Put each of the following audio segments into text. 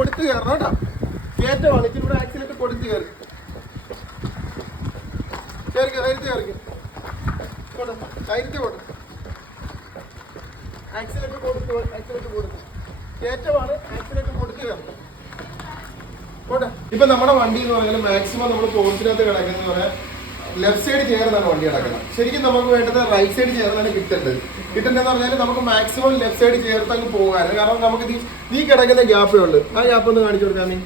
കൊടുത്ത് കയറണം കേട്ടോ. കയറ്റമാണ് ഇച്ചിരി ഇവിടെ ആക്സിലേറ്റ് കൊടുത്തു കയറി. കയറി ധൈര്യത്തിൽ കയറി കൊടു ധൈര്യത്തിൽ കൊടു ആക്സിലേറ്റ് കൊടുത്തു ആക്സിലേറ്റ് കൊടുത്തു. കയറ്റമാണ് ആക്സിലേറ്റ് കൊടുത്തു കയറണം. ഇപ്പൊ നമ്മുടെ വണ്ടി എന്ന് പറഞ്ഞാൽ മാക്സിമം നമ്മൾ പോസ്റ്റിനകത്ത് കിടക്കുന്ന പറയാൻ ലെഫ്റ്റ് സൈഡ് ചേർന്നാണ് വണ്ടി കിടക്കുന്നത്. ശരിക്കും നമുക്ക് വേണ്ടത് റൈറ്റ് സൈഡ് ചേർന്നാണ് കിട്ടേണ്ടത്. കിട്ടേണ്ടതെന്ന് പറഞ്ഞാൽ നമുക്ക് മാക്സിമം ലെഫ്റ്റ് സൈഡ് ചേർത്ത് അങ്ങ് പോകാൻ കാരണം നമുക്ക് ഈ കിടക്കുന്ന ഗ്യാപ്പേ ഉള്ളൂ. ആ ഗ്യാപ്പ് ഒന്ന് കാണിച്ചു കൊടുക്കാൻ നീ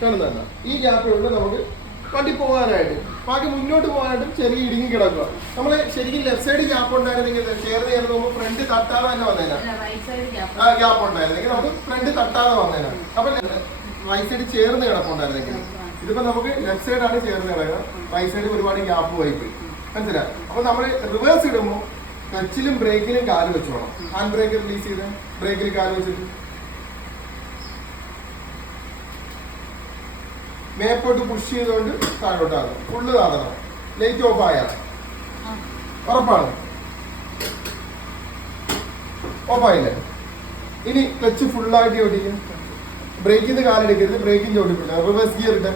കാണുന്നതല്ല ഈ ഗ്യാപ്പേ ഉള്ളൂ നമുക്ക് വണ്ടി പോകാനായിട്ട്. ബാക്കി മുന്നോട്ട് പോകാനായിട്ടും ചെറിയ ഇടുങ്ങി കിടക്കുക. നമ്മൾ ശരിക്കും ലെഫ്റ്റ് സൈഡ് ഗ്യാപ്പ് ഉണ്ടായിരുന്നെങ്കിൽ ചേർന്ന് ചേർന്ന് നമ്മൾ ഫ്രണ്ട് തട്ടാതെ തന്നെ വന്നേനാ. ആ ഗ്യാപ്പ് ഉണ്ടായിരുന്നെങ്കിൽ നമുക്ക് ഫ്രണ്ട് തട്ടാതെ വന്നേനാ. അപ്പൊ റൈറ്റ് സൈഡ് ചേർന്ന് കിടപ്പുണ്ടായിരുന്നെങ്കിൽ. ഇതിപ്പോ നമുക്ക് ലെഫ്റ്റ് സൈഡ് ആണ് ചേർന്ന് കിടക്കുക. റൈറ്റ് സൈഡ് ഒരുപാട് ഗ്യാപ്പ് പോയിപ്പോയി മനസ്സിലായി? അപ്പൊ നമ്മൾ റിവേഴ്സ് ഇടുമ്പോൾ ക്ലച്ചിലും ബ്രേക്കിലും കാൽ വെച്ചോണം. ഹാൻഡ് ബ്രേക്ക് റിലീസ് ചെയ്ത് ബ്രേക്കിൽ കാൽ വെച്ചിട്ട്. മേപ്പോട്ട് പുഷ് ചെയ്തുകൊണ്ട് താഴോട്ടാകും ഫുള്ള് താതണം ലൈറ്റ് ഓഫ് ആയാൽ. ഉറപ്പാണ്. ഓഫായില്ലേ ഇനി ക്ലച്ച് ഫുള്ളായിട്ട് ചോദിക്കും ബ്രേക്കിൽ നിന്ന് കാലെടുക്കരുത് ബ്രേക്കിൽ ചവിട്ടി പിടിച്ചാൽ റിവേഴ്സ് ഗിയർ ഇട്ട്.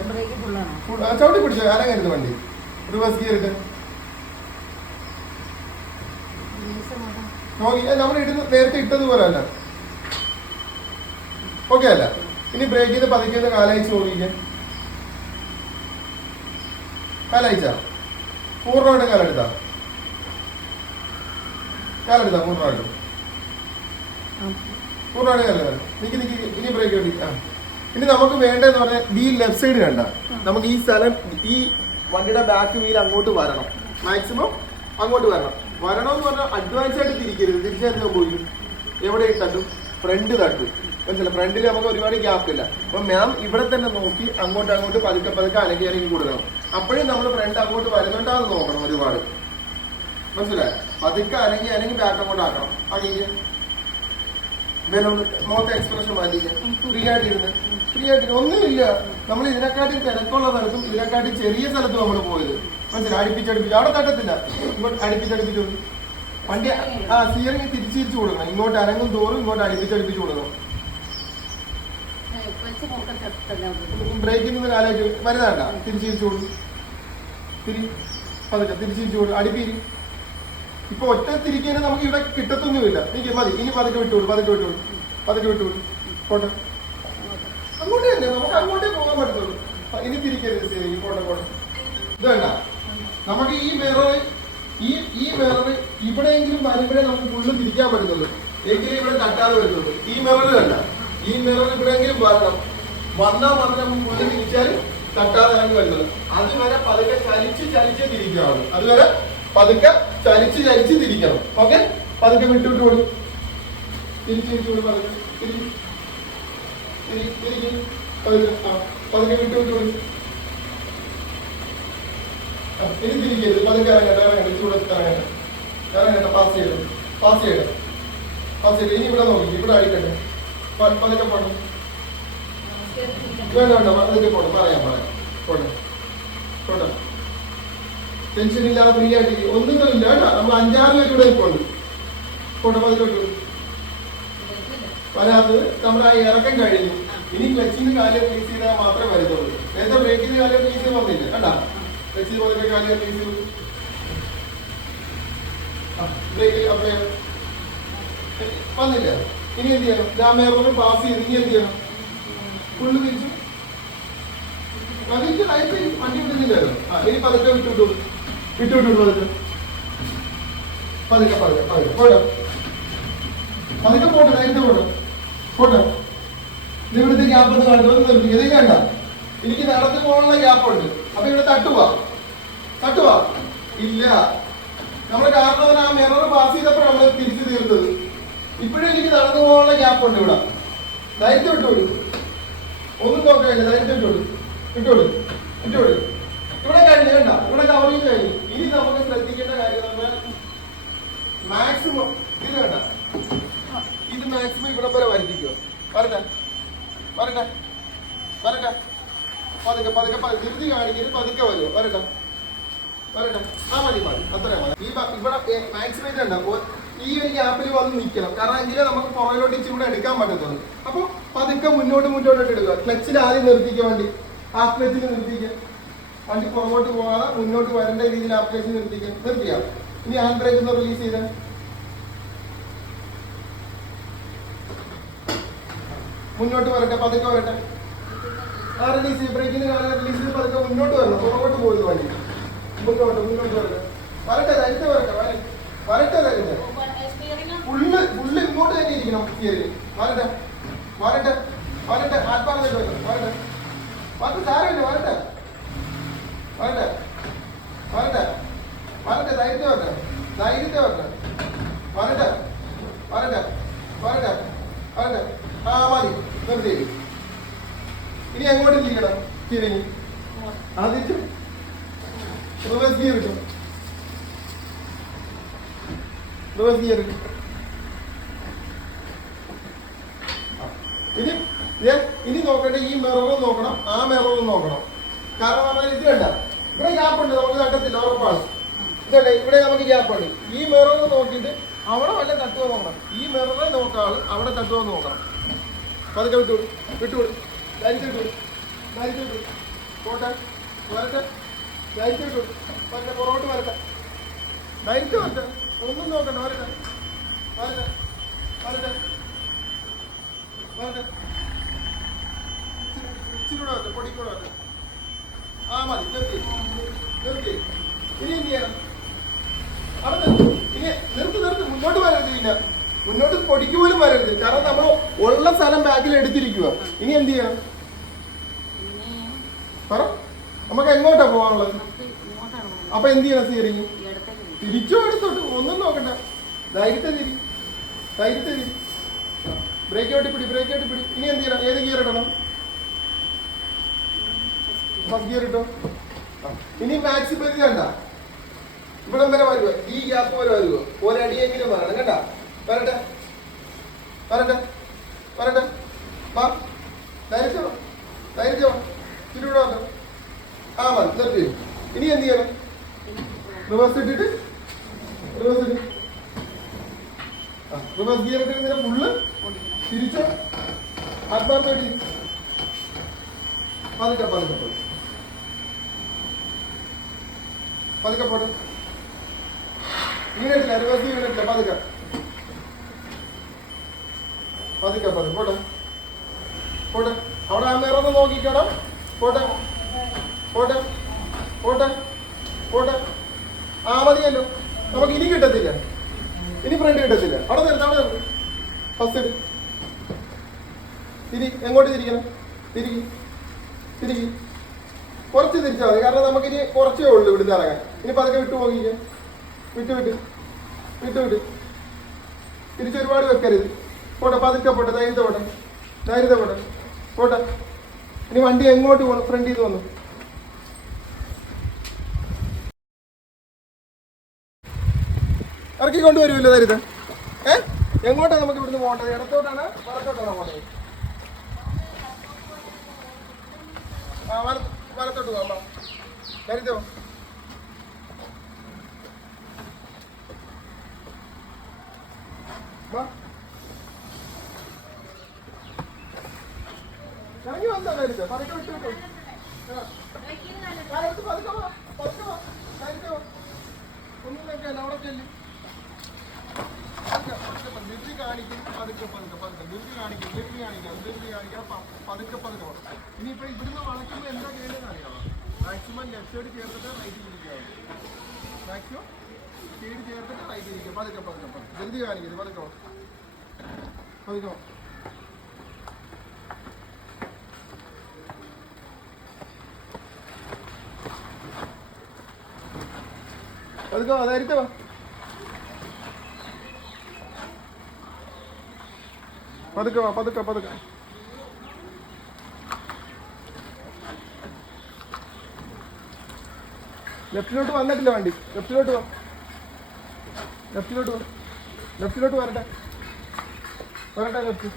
ചവിട്ടി പിടിച്ചോ അനങ്ങരുത് വണ്ടി. റിവേഴ്സ് ഗിയർ ഇട്ട് നോക്കി നമ്മൾ ഇടുന്ന നേരത്തെ ഇട്ടതുപോലെ അല്ല. ഓക്കെ അല്ല. ഇനി ബ്രേക്ക് ചെയ്ത് പതിക്കുന്ന കാലയച്ച് നോക്കിക്കാൻ കാലയച്ച? പൂർണമായിട്ട് കാലെടുത്ത? കാലെടുത്ത പൂർണമായിട്ടും പൂർണമായിട്ട് കാലെടുത്ത നിക്ക് നിക്ക് ഇനി ബ്രേക്ക് ഓടി ആ. ഇനി നമുക്ക് വേണ്ടതെന്ന് പറഞ്ഞാൽ ഈ ലെഫ്റ്റ് സൈഡ് കണ്ട നമുക്ക് ഈ സ്ഥലം ഈ വണ്ടിയുടെ ബാക്ക് വീൽ അങ്ങോട്ട് വരണം. മാക്സിമം അങ്ങോട്ട് വരണം. വരണമെന്ന് പറഞ്ഞാൽ അഡ്വാൻസ് ആയിട്ട് തിരിക്കരുത്. തിരിച്ചായിരുന്നു പോയി. എവിടെ തട്ടും ഫ്രണ്ട് തട്ടും. മനസ്സിലായി? ഫ്രണ്ടിൽ നമുക്ക് ഒരുപാട് ഗ്യാപ്പ് ഇല്ല. അപ്പൊ മാം ഇവിടെ തന്നെ നോക്കി അങ്ങോട്ട് അങ്ങോട്ട് പതുക്കെ പതുക്കെ അനക്കി അനക്കി കൊടുക്കണം അപ്പോഴും നമ്മൾ ഫ്രണ്ട് അങ്ങോട്ട് വരുന്നുണ്ടാകുന്ന നോക്കണം ഒരുപാട്. മനസ്സിലായി? പതുക്കെ അനങ്ങി അനങ്ങി ബാക്ക് അങ്ങോട്ട് ആക്കണം. ആക്കിക്ക് മുഖത്തെ എക്സ്പ്രഷൻ മാറ്റിക്കാൻ ഫ്രീ ആയിട്ടിരുന്ന്. ഫ്രീ ആയിട്ട്. ഒന്നുമില്ല. നമ്മൾ ഇതിനെക്കാട്ടി തിരക്കുള്ള സ്ഥലത്തും ഇതിനെക്കാട്ടി ചെറിയ സ്ഥലത്തും നമ്മൾ പോയത്. മനസ്സിലായി? അടുപ്പിച്ചടുപ്പിച്ച് അവിടെ തട്ടത്തില്ല. ഇങ്ങോട്ട് അടുപ്പിച്ചടുപ്പിച്ച്. വണ്ടി ആ സ്റ്റിയറിംഗ് തിരിച്ചു തിരിച്ചു കൊടുക്കണം. ഇങ്ങോട്ട് അരങ്ങും തോറും ഇങ്ങോട്ട് അടുപ്പിച്ചടുപ്പിച്ച് കൊടുക്കണം. ബ്രേക്കിന്ന് നിന്ന് കാലായിട്ട് വരുന്നതാണ്ട തിരിച്ച് തിരിച്ചു കൊടുക്കും. തിരി പതുക്കെ തിരിച്ചു തിരിച്ചു കൊടുക്കും അടുപ്പിരി ഇപ്പൊ ഒറ്റ തിരിക്കാൻ നമുക്ക് ഇവിടെ കിട്ടത്തൊന്നുമില്ല. എനിക്ക് മതി. ഇനി പതുക്കെ വിട്ടുകൊടു പതുക്കെ വിട്ടുകൊടു പതുക്കെ വിട്ടുകൊടു പോട്ടെ. അങ്ങോട്ട് തന്നെ. നമുക്ക് അങ്ങോട്ടേ പോകാൻ പറ്റത്തുള്ളൂ. ഇനി തിരിക്കരുത് ശരി പോട്ടെ പോട്ടെ. ഇത് വേണ്ട. നമുക്ക് ഈ മിറർ ഈ ഈ മിറർ ഇവിടെയെങ്കിലും വരുമ്പോഴേ നമുക്ക് ഫുള്ള് തിരിക്കാൻ പറ്റുന്നുള്ളൂ. എങ്കിലും ഇവിടെ തട്ടാതെ വരുന്നുള്ളൂ. ഈ മിറർ ഈ മിറർ ഇവിടെയെങ്കിലും വരണം. വന്നാൽ മാത്രമേ നമുക്ക് തിരിച്ചാൽ തട്ടാതെ ഇറങ്ങി വരുന്നുള്ളൂ അതുവരെ പതുക്കെ ചലിച്ച് ചലിച്ച് തിരിക്കാവുള്ളൂ. അതുവരെ പതുക്കെ ചലിച്ച് ചലിച്ച് തിരിക്കണം. ഓക്കെ പതുക്കെ വിട്ടു വിട്ടു കൊടുക്കും തിരിച്ച് തിരിച്ചു കൊടുക്കും പതുക്കെ. തിരിക്കും തിരിക്ക് പതുക്കെ വിട്ടു വിട്ടു കൊടുക്കും ഇനി തിരിക്കരുത് പതുക്കെ ഇറങ്ങട്ടെ ഇറങ്ങട്ടെ ചൂടെ ഇറങ്ങട്ടെ ഇറങ്ങട്ടെ പാസ് ചെയ്യണം. പാസ് ചെയ്യണം. പാസ് ചെയ്യണം. ഇനി ഇവിടെ നോക്കി. ഇവിടെ അടിക്കട്ടെ പതുക്കെ പോണം. വേണ്ട വേണ്ട. പതുക്കെ പോണം. പറയാം പറയാം. പോട്ടെ. പോട്ടെ. ടെൻഷൻ ഇല്ലാതെ ഫ്രീ ആയിട്ട് ഒന്നും ഇല്ല. കേട്ടോ നമ്മൾ അഞ്ചാറ് പേര് ഇവിടെ ഉണ്ട് പോട്ടെ പതുക്കെ വരാത്തത് നമ്മുടെ ആ ഇറക്കം കഴിഞ്ഞു. ഇനി ക്ലച്ചിന് കാലം ഫ്രീ ചെയ്താൽ മാത്രമേ വരത്തുള്ളൂ. നേരത്തെ ബ്രേക്കിന് കാലം ചെയ്ത് വന്നില്ല? കണ്ടാ? ക്ലച്ചിന് പതുക്കെ കാലം പ്ലീസ് ചെയ്തു ബ്രേക്കിൽ വന്നില്ല ഇനി എന്ത് ചെയ്യണം പാസ് ചെയ്ത് ഇനി എന്ത് ചെയ്യണം ഫുള്ള് തിരിച്ചു അതിന്റെ വണ്ടി ആ ഇനി പതുക്കെ വിട്ടുവിട്ടു വിട്ടുവിട്ടു വിട്ടു വിട്ടു പതുക്കെ പതുക്കെ പതുക്കെ പോട്ടെ പതുക്കെ പോട്ടെ നേരത്തെ പോട്ടെ പോട്ടെ ഇവിടുത്തെ ഗ്യാപ്പ് ഒന്ന് നിർത്തി ഇത് വേണ്ട എനിക്ക് നടന്നു പോകാനുള്ള ഗ്യാപ്പുണ്ട് അപ്പൊ ഇവിടെ തട്ടുവാ തട്ടുവാ ഇല്ല. നമ്മുടെ കാരണം ആ മിറർ പാസ് ചെയ്തപ്പോഴാണ് നമ്മൾ തിരിച്ചു തീർത്തത്. ഇപ്പോഴും എനിക്ക് നടന്നു പോകാനുള്ള ഗ്യാപ്പ് ഉണ്ട് ഇവിടെ. ദൈത്യം ഇട്ടോളൂ ഒന്നും നോക്കില്ല ദൈത്യം ഇട്ടോളൂ ഇട്ടോളൂ ഇട്ടോളൂ ഇവിടെ കഴിഞ്ഞു വേണ്ട ഇവിടെ കവർ ചെയ്ത് കഴിഞ്ഞു. ഇനി നമുക്ക് ശ്രദ്ധിക്കേണ്ട കാര്യം നമ്മൾ മാക്സിമം ഇത് വേണ്ട ഇത് മാക്സിമം ഇവിടെ വരെ വരുത്തിക്കോ വരട്ടെ. വരട്ടെ. വരട്ടെ. പതുക്കെ പതുക്കെ പതുക്കെ. ധൃതി കാണിക്കരുത്. പതുക്കെ വരുമോ വരട്ടെ. വരട്ടെ ആ മതി മതി. അത്രയും മതി. ഈ ഇവിടെ മാക്സിമം ഈ ഒരു ഗ്യാപ്പിൽ വന്ന് നിൽക്കണം കാരണം എങ്കിലേ നമുക്ക് പുറകിലോട്ട് ഇച്ചിരി കൂടെ എടുക്കാൻ പറ്റത്തുള്ളൂ. അപ്പൊ പതുക്കെ മുന്നോട്ട് മുന്നോട്ട് എടുക്കുക. ക്ലച്ചിൽ ആദ്യം നിർത്തിക്കുക വണ്ടി. ആ ക്ലച്ചിൽ നിർത്തിക്കുക വണ്ടി പുറകോട്ട് പോകാതെ മുന്നോട്ട് വരേണ്ട രീതിയിൽ ആ ക്ലച്ചിൽ നിർത്തിക്കുക നിർത്തിയാ? ഇനി ഹാൻഡ് ബ്രേക്ക് ഒന്ന് റിലീസ് ചെയ്ത്. മുന്നോട്ട് വരട്ടെ പതുക്കെ വരട്ടെ. ആ റിലീസ് ബ്രേക്കിന് റിലീസ് ചെയ്ത് പതുക്കെ മുന്നോട്ട് വരണം. പുറകോട്ട് പോയിരുന്നു വണ്ടി. മുന്നോട്ട് മുന്നോട്ട് വരട്ടെ വരട്ടെ ധരിച്ച് വരട്ടെ വര- വരട്ടെ സ്റ്റിയറിംഗ് ഫുള്ള് ഫുള്ള് ഇങ്ങോട്ട് തന്നെ ഇരിക്കണം സ്റ്റിയറിംഗ് വരട്ടെ വരട്ടെ വരട്ടെ ആത്മാർത്ഥമായിട്ട് വരട്ടെ വരട്ടെ വരട്ടെ സാരമില്ല വരട്ടെ വരട്ടെ വരട്ടെ വരട്ടെ ധൈര്യത്തെ വരട്ടെ ധൈര്യത്തെ വരട്ടെ വരട്ടെ വരട്ടെ വരട്ടെ വരട്ടെ ആ മതി. നിർത്തി ഇനി എങ്ങോട്ട് തിരിക്കണം തിരിഞ്ഞ്. ആദ്യം റിവേഴ്സ് ഗിയർ കിട്ടും റിവേഴ്സ് ഗിയർ ഇനി ദേ, ഇനി നോക്കട്ടെ ഈ മിററും നോക്കണം ആ മിററും നോക്കണം. കാരണം പറഞ്ഞാൽ ഇത് കണ്ട ഇവിടെ ഗ്യാപ്പ് ഉണ്ട് നമുക്ക് തട്ടത്തില്ല ഉറപ്പാണ്. ഇതല്ലേ ഇവിടെ നമുക്ക് ഗ്യാപ്പ് ഉണ്ട്. ഈ മിറർ നോക്കിയിട്ട് അവിടെ വല്ല തട്ടുവോ നോക്കണം. ഈ മിററെ നോക്കാൾ അവിടെ തട്ടുവോ നോക്കണം. പതുക്കെ വിട്ടുകൊടു വിട്ടുകൊടു ധരിച്ചു വിട്ടു. ധരിച്ചു വിട്ടു. പോട്ടെ വരട്ടെ. വിട്ടു വരട്ടെ പുറകോട്ട് വരട്ടെ. ലൈറ്റ് വരട്ടെ. ഒന്നും നോക്കണ്ട. വരട്ടെ. വരട്ടെ. വരട്ടെ. വരട്ടെ. ഇച്ചിരി- കൂടെ വരട്ടെ. പൊടിക്കൂടെ കൂടെ വരട്ടെ. ആ മതി. നിർത്തി. നിർത്തി. ഇനി എന്ത് ചെയ്യണം? അവിടെ. ഇനി നിർത്തി നിർത്തി. മുന്നോട്ട് വരരുത് ഇല്ല മുന്നോട്ട് പൊടിക്ക് പോലും വരരുത്. കാരണം നമ്മൾ ഉള്ള സ്ഥലം ബാക്കിൽ എടുത്തിരിക്കുക ഇനി എന്ത് ചെയ്യണം പറ നമുക്ക് എങ്ങോട്ടാ പോകാനുള്ളത് അപ്പൊ എന്ത് ചെയ്യണം സ്റ്റിയറിംഗ് തിരിച്ചു എടുത്തോട്ട് ഒന്നും നോക്കണ്ട. ധൈര്യത്തെ തിരി ധൈര്യത്തെ തിരി ബ്രേക്ക് ഔട്ട് പിടി ബ്രേക്ക് ഔട്ട് പിടി. ഇനി എന്ത് ചെയ്യണം? ഏത് ഗിയർ ഇടണം? ഫസ്റ്റ് ഗിയർ ഇട്ടോ? ഇനി മാക്സി പരിധി കണ്ട? ഇവിടം വരെ വരുക ഈ ഗ്യാപ്പ് വരെ വരുക ഒരടിയെങ്കിലും വരണം കണ്ട? വരട്ടെ. വരട്ടെ. വരട്ടെ. വാ. ധൈര്യച്ചോ ധൈര്യച്ചോ തിരിവിടെ ആ മതി നിർത്തി ഇനി എന്ത് ചെയ്യണം? റിവേഴ്സ് ഇട്ടിട്ട്? റിവേഴ്സ് ഇട്ട്. റിവേഴ്സ് ഗിയർ ഇട്ട് ഇങ്ങനെ ഫുള്ള്. തിരിച്ച് ആത്മാർത്ഥമായിട്ട്. പതുക്കെ പതുക്കെ പോയി. പതുക്കെ പോട്ടെ. വീണിട്ടില്ല റിവേഴ്സ് വീണിട്ടില്ല പതുക്കെ. പതുക്കെ പതുക്കെ. പോട്ടെ. പോട്ടെ. അവിടെ ആ മിറന്ന് നോക്കിക്കണം പോട്ടെ. പോട്ടെ പോട്ടെ പോട്ടെ. ആ മതിയല്ലോ. നമുക്ക് ഇനി കിട്ടത്തില്ല. ഇനി ഫ്രണ്ട് കിട്ടത്തില്ല. അവിടെ നിർത്ത് അവിടെ നിർത്ത്. ഫസ്റ്റ് തിരി എങ്ങോട്ട് തിരിക്കണം? തിരികെ തിരികെ. കുറച്ച് തിരിച്ചാൽ മതി. കാരണം നമുക്ക് ഇനി കുറച്ചേ ഉള്ളൂ ഇവിടുന്ന് ഇറങ്ങാൻ. ഇനി പതുക്കെ വിട്ടു പോകില്ല. വിട്ട് വിട്ട്. വിട്ട് വിട്ട്. തിരിച്ചൊരുപാട് വെക്കരുത്. പോട്ടെ പതുക്കെ പോട്ടെ. ധൈര്യത്തെ പോട്ടെ ധൈര്യത്തെ പോട്ടെ. പോട്ടെ ഇനി വണ്ടി എങ്ങോട്ട് പോകണം ഫ്രണ്ടിൽ നിന്ന് വന്നു. ഇറക്കി കൊണ്ടുവരുമല്ലോ തരുത് ഏ? എങ്ങോട്ടാണ് നമുക്ക് ഇവിടുന്ന് പോകേണ്ടത്? ഇടത്തോട്ടാണ്? വലത്തോട്ടാണ് പോകേണ്ടത്? ആ വല വലത്തോട്ട് പോകാം വാ. ഇറങ്ങി വന്നോ അവിടെ ചെല്ലും. പതുക്കെ, പതുക്കെ, പതുക്കെ. ഇവിടുന്ന് എന്താ maximum left side right maximum right പതുക്കെ പതുക്കെ പതുക്കെ പതുക്കെ വാ, ധൈര്യത്തെ വാ പതുക്കെ വാ പതുക്കെ പതുക്കെ. ലെഫ്റ്റിലോട്ട് വന്നിട്ടില്ല വണ്ടി. ലെഫ്റ്റിലോട്ട് വാ. ലെഫ്റ്റിലോട്ട് വാ. ലെഫ്റ്റിലോട്ട് വരട്ടെ. വരട്ടെ ലെഫ്റ്റ്.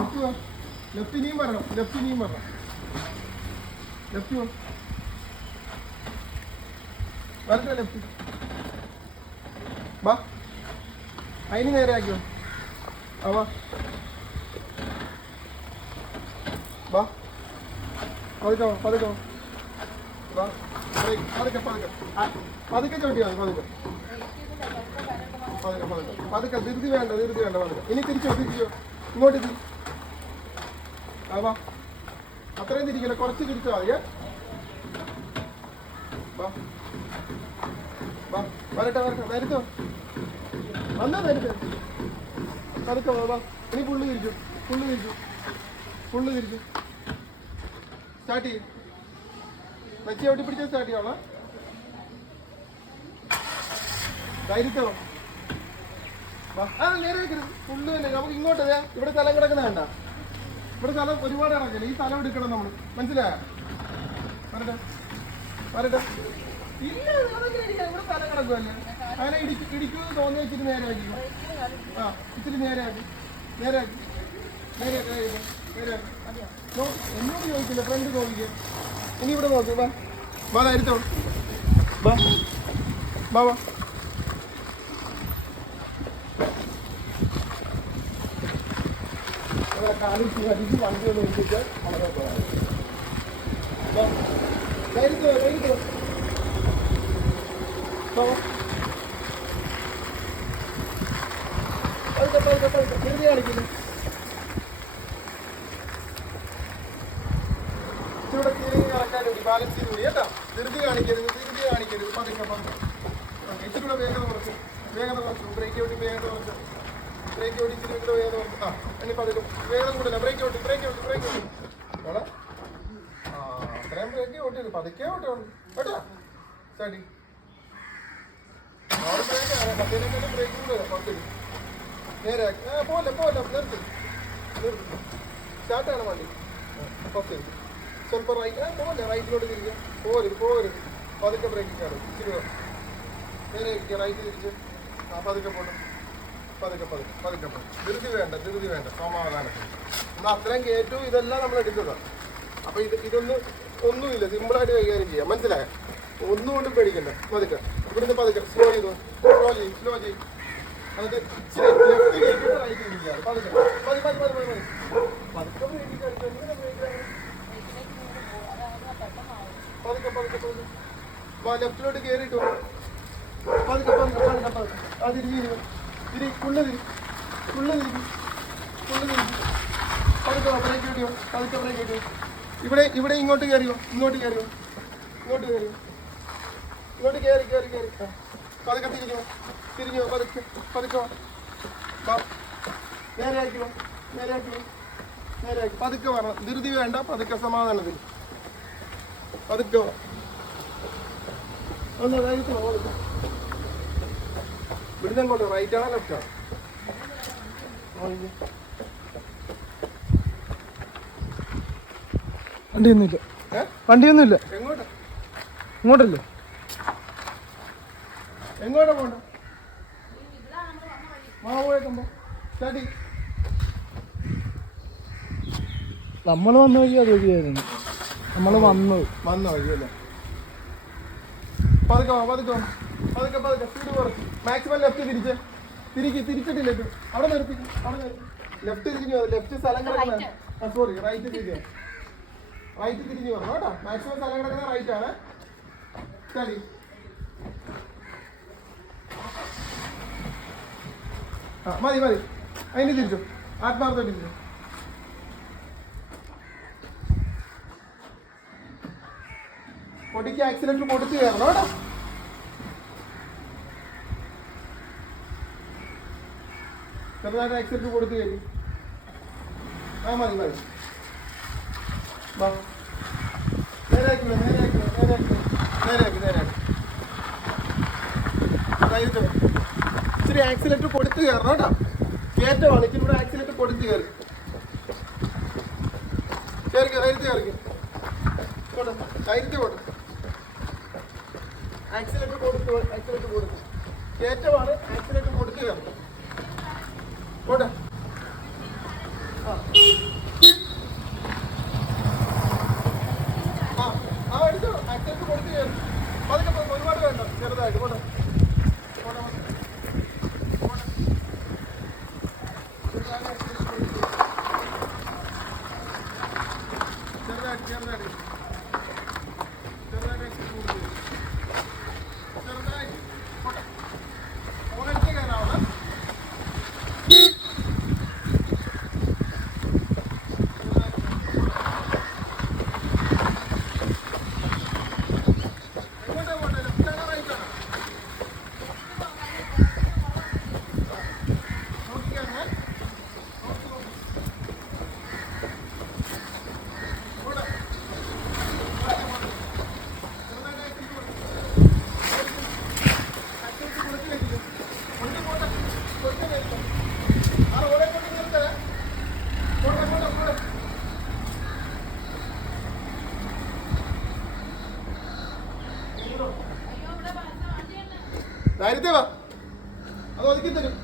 ലെഫ്റ്റ് വാ. ലെഫ്റ്റ് ഇനിയും വരണം. ലെഫ്റ്റ് ഇനിയും വരണം. ലെഫ്റ്റ് വാ. വരട്ടെ ലെഫ്റ്റ്. വാ. അതിന് നേരെ ആ വാ. വാ. പതുക്കെ പതുക്കെ വാ. പതുക്കെ പതുക്കെ പതുക്കെ. ചവിട്ടിയാ മതി പതുക്കെ. പതുക്കെ പതുക്കെ. ധൃതി വേണ്ട ധൃതി വേണ്ട പതുക്കെ. ഇനി തിരിച്ചോ തിരിച്ചോ ഇങ്ങോട്ട് തിരി. വാ. അത്രയും തിരിക്കില്ല കുറച്ച് തിരിച്ചാൽ മതിയേ വാ. വാ. വരട്ടെ വരട്ടെ. വരുത്തോ? വന്നാ വരട്ടെ പതുക്കെ വാ ഇനി പുള്ളി തിരിച്ചു പുള്ളി തിരിച്ചു പുള്ളി തിരിച്ചു സ്റ്റാർട്ട് ചെയ്യും. വെച്ച് എവിടെ പിടിച്ചാൽ സ്റ്റാർട്ട് ചെയ്യാവളാ ധൈര്യത്തോളം. ആ നേരെ വെക്കരുത്. ഫുള്ള് തന്നെ. നമുക്ക് ഇങ്ങോട്ട് ഇവിടെ സ്ഥലം കിടക്കുന്ന വേണ്ട ഇവിടെ സ്ഥലം ഒരുപാട് ഇറങ്ങില്ല ഈ സ്ഥലം എടുക്കണം നമ്മൾ മനസ്സിലായോ? വരട്ടെ. വരട്ടെ. ഇല്ല അതെങ്ങനെ ഇടിക്കാം? ഇവിടെ സ്ഥലം കിടക്കുമല്ലേ അങ്ങനെ ഇടിക്കും ഇടിക്കുമെന്ന് തോന്നി വെച്ചിട്ട് നേരെ ആക്കി ആ ഇത്തിരി നേരെയാക്കി നേരെയാക്കി നേരെ നേരെയാക്കി നേരെ നേരെ നേരെ നോ എന്നോട് ചോദിക്കില്ല ഫ്രണ്ട് നോക്കിക്കേ ഇനി ഇവിടെ നോക്ക് വാ വാ നേരത്തോ വാ വാ വാ ഇവിടെ കാലിൽ അടിച്ച് വണ്ടി ഒന്ന് വെച്ചിട്ട് വളരെ പോകാം വാ നേരത്തോ നേരത്തോ വാ വാ പതുക്കെ പതുക്കെ പതുക്കെ ധൃതി കാണിക്കില്ല ഇവിടെ ബാലൻസ് ചെയ്ത് കൂടി കേട്ടോ ധൃതി കാണിക്കരുത് ധൃതി കാണിക്കരുത് പതുക്കെ വേഗത കുറച്ച് വേഗത കുറച്ച് ബ്രേക്ക് ഓടി വേഗത കുറച്ച് ബ്രേക്ക് ഓടി ഇച്ചിരി കൂടെ വേഗത കുറച്ച് വേഗത കൂടില്ല ബ്രേക്ക് ഓട്ടി ബ്രേക്ക് ഓട്ടി ബ്രേക്ക് വേണം ആ അത്രയും ബ്രേക്ക് ഓട്ടിയത് പതുക്കെ ഓട്ടുള്ളൂ കേട്ടോ സ്റ്റഡി ബ്രേക്ക് കത്തിനേക്കാളും ബ്രേക്ക് കൂടെ നേരെ ആ പോലെ പോലെ നിർത്തി. നിർത്തി. സ്റ്റാർട്ടാണ് വണ്ടി. ഓക്കെ സ്വല്പം റൈറ്റ് ആ പോലെ റൈറ്റിലോട്ട് തിരിക്കുക പോരും പോരും. പതുക്കെ ബ്രേക്കിംഗ് കാർഡ് തിരിക നേരെ ഇരിക്കുക റൈറ്റ് തിരിച്ച് ആ പതുക്കെ പോകണം പതുക്കെ പതുക്കെ പതുക്കെ പോകണം ധൃതി വേണ്ട ധൃതി വേണ്ട. സമാധാനത്തിൽ എന്നാൽ അത്രയും കയറ്റും ഇതെല്ലാം നമ്മൾ എടുക്കുക. അപ്പോൾ ഇത് ഇതൊന്നും ഒന്നുമില്ല. സിമ്പിളായിട്ട് കൈകാര്യം ചെയ്യാം. മനസ്സിലായോ? ഒന്നുകൊണ്ടും പേടിക്കണ്ട. പതുക്കെ. ഇവിടുന്ന് പതുക്കെ. സ്ലോ ചെയ്തു? സ്ലോ ചെയ്യും സ്ലോ ചെയ്യും. വാ ഇവിടെ ഇവിടെ ഇങ്ങോട്ട് കയറിയോ ഇങ്ങോട്ട് കയറിയോ ഇങ്ങോട്ട് കയറിയോ ഇങ്ങോട്ട് കയറി കയറി കയറി. പതുക്കെ തിരിഞ്ഞു. തിരിഞ്ഞു പതുക്കെ പതുക്കെ. നേരെയാക്കിയോ നേരെയാക്കിയോ നേരെയാക്കി. പതുക്കെ വരണം. ധൃതി വേണ്ട പതുക്കെ സമാധാനത്തിൽ. പതുക്കെ. ഒന്ന് ധൈര്യത്തിൽ ഇവിടുന്ന് അങ്ങോട്ട് റൈറ്റ് ആണോ ലെഫ്റ്റ് ആണോ? വണ്ടിയൊന്നുമില്ല? വണ്ടിയൊന്നുമില്ല. എങ്ങോട്ടാ? ഇങ്ങോട്ടല്ലേ? എങ്ങോട്ടാ പോണ്ട? മാവോയെത്തുമ്പോ ചടി. നമ്മൾ വന്ന വഴി അത് വഴിയായിരുന്നു നമ്മൾ വന്നു വന്ന വഴിയല്ലേ പതുക്കെ വാ പതുക്കെ വാ. പതുക്കെ പതുക്കെ. സ്പീഡ് കുറച്ച്. മാക്സിമം ലെഫ്റ്റ് തിരിച്ച്. തിരിക്ക് തിരിച്ചിട്ടില്ല. അവിടെ നിർത്തി അവിടെ നിർത്തി ലെഫ്റ്റ് തിരിഞ്ഞു ലെഫ്റ്റ് സ്ഥലം കിടക്കുന്ന സോറി റൈറ്റ് തിരിക്കുക റൈറ്റ് തിരിഞ്ഞു വന്നു കേട്ടോ? മാക്സിമം സ്ഥലം കിടക്കുന്ന റൈറ്റ് ആണ്. സ്റ്റഡി ആ മതി മതി. അതിന് തിരിച്ചു. ആത്മാർത്ഥമായിട്ട് തിരിച്ചു. പൊടിക്ക് ആക്സിഡന്റ് കൊടുത്തു കയറണം കേട്ടോ. ചെറുതായിട്ട് ആക്സിഡന്റ് കൊടുത്തു കയറി. ആ മതി മതി. വാ. നേരെയാക്കില്ല നേരെയാക്കില്ല നേരെയാക്കി നേരെയാക്കി വാ. ഇച്ചിരി ആക്സിലേറ്റർ കൊടുത്ത് കയറണം കേട്ടോ. കയറ്റമാണ് ഇച്ചിരി കൂടെ ആക്സിലേറ്റർ കൊടുത്ത് കയറി. കയറി ധൈര്യത്തിൽ കയറിക്കും പോട്ടെ ധൈര്യത്തിൽ പോട്ടെ ആക്സിലേറ്റർ കൊടുത്തു ആക്സിലേറ്റർ കൊടുത്തു കയറ്റമാണ് ആക്സിലേറ്റർ കൊടുത്ത് കയറണം. പോട്ടെ ആ ആ ആ എടുത്തു ആക്സിലേറ്റർ കൊടുത്ത് കയറി പതുക്കെ പതുക്കെ ഒരുപാട് വേണ്ട ചെറുതായിട്ട് പോട്ടെ പോട്ടെ പോട്ടെ ചെറുതായിട്ട് ചെറുതായിട്ട് കൂടുതൽ ചെറുതായിട്ട് പോട്ടെ ഫോണെടുത്ത് കയറാവണം എങ്ങോട്ടാ പോട്ടെ ലെഫ്റ്റ് ആണോ റൈറ്റ് ആണോ നോക്കിക്കാൻ ഞാൻ നോക്കി നോക്കി പോട്ടെ ചെറുതായിട്ട് പോട്ടെ അറ്റത്ത് കൊടുത്ത് വെച്ചിട്ട് കൊണ്ട് പോട്ടെ കൊടുത്ത് വെച്ചിട്ട് ആ റോഡെ കൊണ്ട് നിർത്തേ പോട്ടെ പോട്ടെ പോട്ടെ നേരത്തെ വാ അത് ഒതുക്കി തരും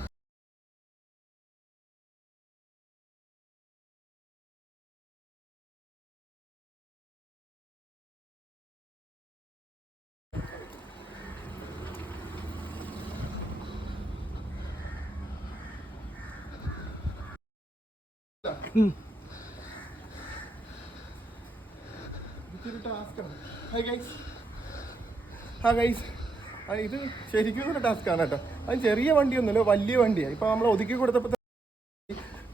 ഗൈസ് ഇത് ശരിക്കും ഒരു ടാസ്ക്കാണ് കേട്ടോ. അത് ചെറിയ വണ്ടിയൊന്നുമല്ല വലിയ വണ്ടിയാണ് ഇപ്പം നമ്മൾ ഒതുക്കി കൊടുത്തപ്പോൾ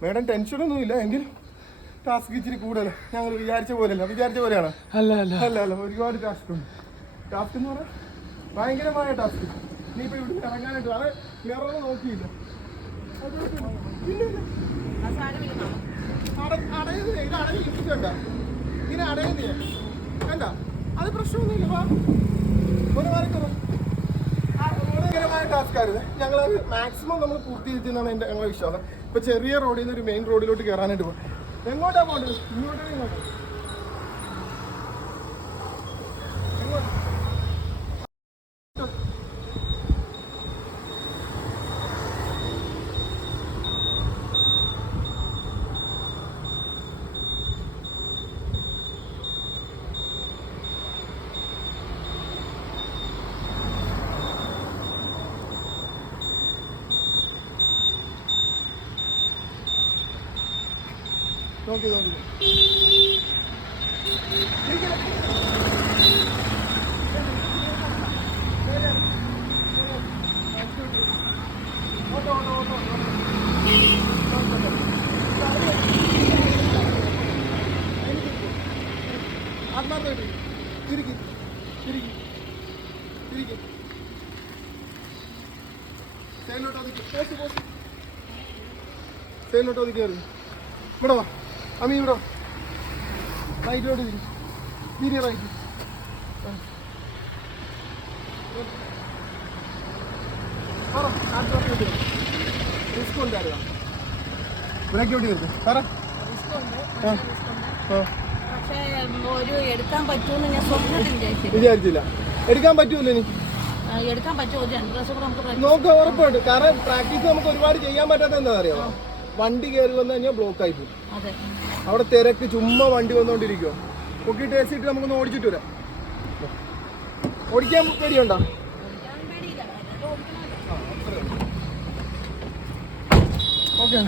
മേഡം ടെൻഷനൊന്നും ഇല്ല എങ്കിലും ടാസ്ക് ഇച്ചിരി കൂടുതൽ ഞങ്ങൾ വിചാരിച്ച പോലെയല്ല. വിചാരിച്ച പോലെയാണ്. അല്ല അല്ല. അല്ല അല്ല. ഒരുപാട് ടാസ്ക് ഉണ്ട്. ടാസ്ക് എന്ന് പറഞ്ഞാൽ ഭയങ്കരമായ ടാസ്ക് ഇനിയിപ്പോൾ ഇവിടെ ഇറങ്ങാനായിട്ട് അത് മിററ് നോക്കിയില്ല. അത് അടയുന്നില്ല ഇത് അടയില്ല ഇങ്ങനെ അടയുന്നില്ല കണ്ട അത് പ്രശ്നമൊന്നുമില്ല വാ ഒരു മാറിക്കറോ ഭയങ്കരമായ ടാസ്ക് ആയിരുന്നു ഞങ്ങൾ മാക്സിമം നമ്മൾ പൂർത്തീകരിച്ചെന്നാണ് എന്റെ ഞങ്ങളുടെ വിശ്വാസം ഇപ്പൊ ചെറിയ റോഡിൽ നിന്ന് ഒരു മെയിൻ റോഡിലോട്ട് കയറാനായിട്ട് പോകും എങ്ങോട്ടാ പോകേണ്ടത് ഇങ്ങോട്ടാണ് ഇങ്ങോട്ടാ എങ്ങോട്ട് നോക്കി നോക്കി ആത്മാർത്ഥമായിട്ട് തിരിക്ക് തിരിക്ക് തിരിക്ക് സൈഡിലോട്ട് ഒതുക്കി സൈഡിലോട്ട് ഒതുക്കി കയറി ഇവിടെ വാ അമ്മി ഇവിടെ റൈറ്റിലോട്ട് തിരി തിരി റൈറ്റ് പറ റിസ്ക് ഉണ്ടായിരുന്ന ബ്രേക്ക് ഔട്ട് ചെയ്ത് പറ. വിചാരിച്ചില്ല. എടുക്കാൻ പറ്റൂല എനിക്ക് നോക്ക ഉറപ്പായിട്ട്. കാരണം പ്രാക്ടീസ് നമുക്ക് ഒരുപാട് ചെയ്യാൻ പറ്റാത്ത എന്താ അറിയാമോ വണ്ടി കയറി വന്നു കഴിഞ്ഞാൽ ബ്ലോക്ക് ആയി പോകും അതെ. അവിടെ തിരക്ക് ചുമ്മാ വണ്ടി വന്നുകൊണ്ടിരിക്കുവോ പൊക്കി ടേസ്റ്റ് ഇട്ട് നമുക്കൊന്ന് ഓടിച്ചിട്ട് വരാം. ഓടിക്കാൻ പേടിയുണ്ടോ? ഓക്കെ.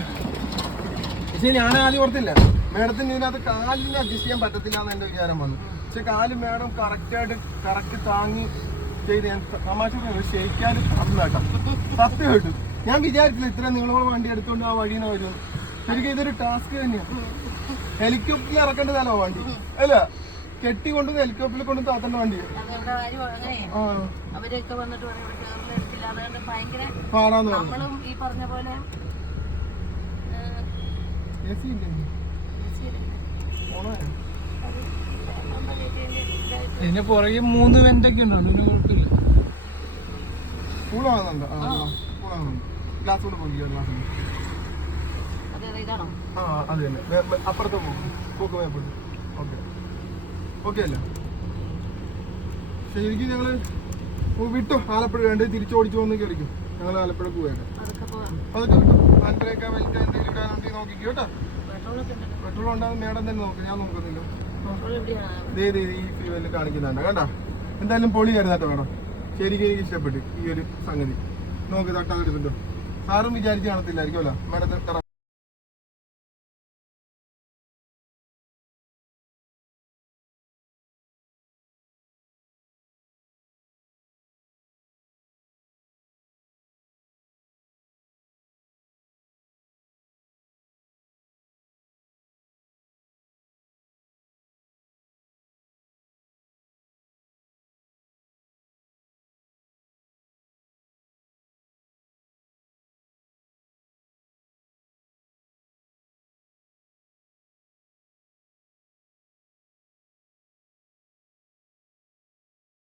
പക്ഷേ ഞാൻ ആദ്യം ഓർത്തില്ല. മേഡത്തിന് ഇതിനകത്ത് കാലിന് അഡ്ജസ്റ്റ് ചെയ്യാൻ പറ്റത്തില്ല എന്ന് എന്റെ വിചാരം വന്നു. പക്ഷെ കാൽ മേഡം കറക്റ്റായിട്ട് കറക്റ്റ് താങ്ങി ചെയ്ത് ഞാൻ തമാശ ഷെയ്ക്കാനും കേട്ടോ. സത്യമായിട്ടും ഞാൻ വിചാരിച്ചില്ല ഇത്ര നിങ്ങളോട് വണ്ടി എടുത്തുകൊണ്ട് ആ വഴിയിൽ നിന്ന് വരുമെന്ന് ശരിക്കും ഇതൊരു ടാസ്ക് തന്നെയാണ് ഹെലികോപ്റ്ററിൽ ഇറക്കേണ്ടതല്ലോ വണ്ടി. അല്ല കെട്ടി കൊണ്ട് ഹെലികോപ്റ്ററിൽ കൊണ്ട് താത്തേണ്ട വണ്ടി പാടാന്ന് ഇതിന്റെ പുറകെ മൂന്ന് വെന്റൊക്കെ ഉണ്ടോ. അതിന് കുഴപ്പമില്ല. കൂളാകുന്നുണ്ട് ആ കൂളാകുന്നുണ്ട് ഗ്ലാസ് അതെ അതെ ഇതാണോ? ആ അത് തന്നെ. അപ്പുറത്തെ പോകും. പോക്ക് വേപ്പുണ്ട് ഓക്കെ. ഓക്കെ അല്ല? ശരിക്കും ഞങ്ങൾ വിട്ടു. ആലപ്പുഴ വേണ്ട തിരിച്ചോടിച്ചു വന്ന് കയറിക്കും ഞങ്ങൾ ആലപ്പുഴ പോയേക്കാം അതൊക്കെ വിട്ടു. ബ്രേക്ക് വെൽറ്റ് എന്തെങ്കിലും ഇടാനുണ്ടെങ്കിൽ നോക്കിക്കോ കേട്ടോ. പെട്രോൾ ഉണ്ടാകും മേഡം തന്നെ നോക്കും. ഞാൻ നോക്കുന്നില്ല. ഈ ഫ്യൂവലിൽ കാണിക്കുന്നുണ്ട്. കണ്ട? എന്തായാലും പൊളിയായിരുന്നു കേട്ടോ മേഡം. ശരിക്കും എനിക്ക് ഇഷ്ടപ്പെട്ടു ഈ ഒരു സംഗതി. നോക്ക് തട്ടാതിരുന്നുണ്ടോ സാറും വിചാരിച്ച് കാണത്തില്ലായിരിക്കുമല്ലോ മേഡത്തെ